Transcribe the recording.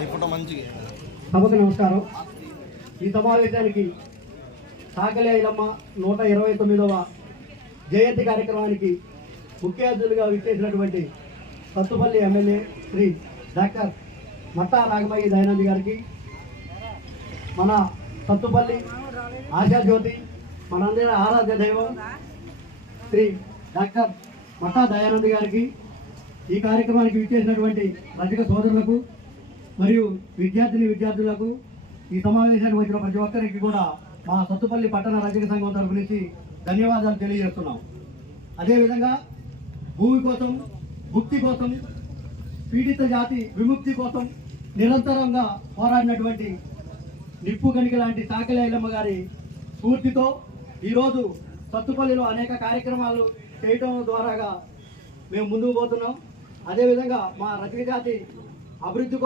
సభకు నమస్కారం. ఈ సమావేశానికి సాకలి ఐలమ్మ 129వ జయంతి కార్యక్రమానికి ముఖ్య అతిథులుగా విచ్చేసినటువంటి సత్తుపల్లి ఎమ్మెల్యే శ్రీ డాక్టర్ మట్టా రాగమయ్య దయానంద్ గారికి, మన సత్తుపల్లి ఆశాజ్యోతి మనందరి ఆరాధ్య దైవం శ్రీ డాక్టర్ మట్టా దయానంద్ గారికి, ఈ కార్యక్రమానికి విచ్చేసినటువంటి రజక సోదరులకు మరియు విద్యార్థులకు, ఈ సమావేశానికి వచ్చిన ప్రతి ఒక్కరికి కూడా మా సత్తుపల్లి పట్టణ రజక సంఘం తరపు నుంచి ధన్యవాదాలు తెలియజేస్తున్నాం. అదేవిధంగా భూమి కోసం, భుక్తి కోసం, పీడిత జాతి విముక్తి కోసం నిరంతరంగా పోరాడినటువంటి నిప్పు గనిక లాంటి సాకలి ఐలమ్మ గారి స్ఫూర్తితో ఈరోజు సత్తుపల్లిలో అనేక కార్యక్రమాలు చేయటం ద్వారాగా మేము ముందుకు పోతున్నాం. అదేవిధంగా మా రజక జాతి అభివృద్ధి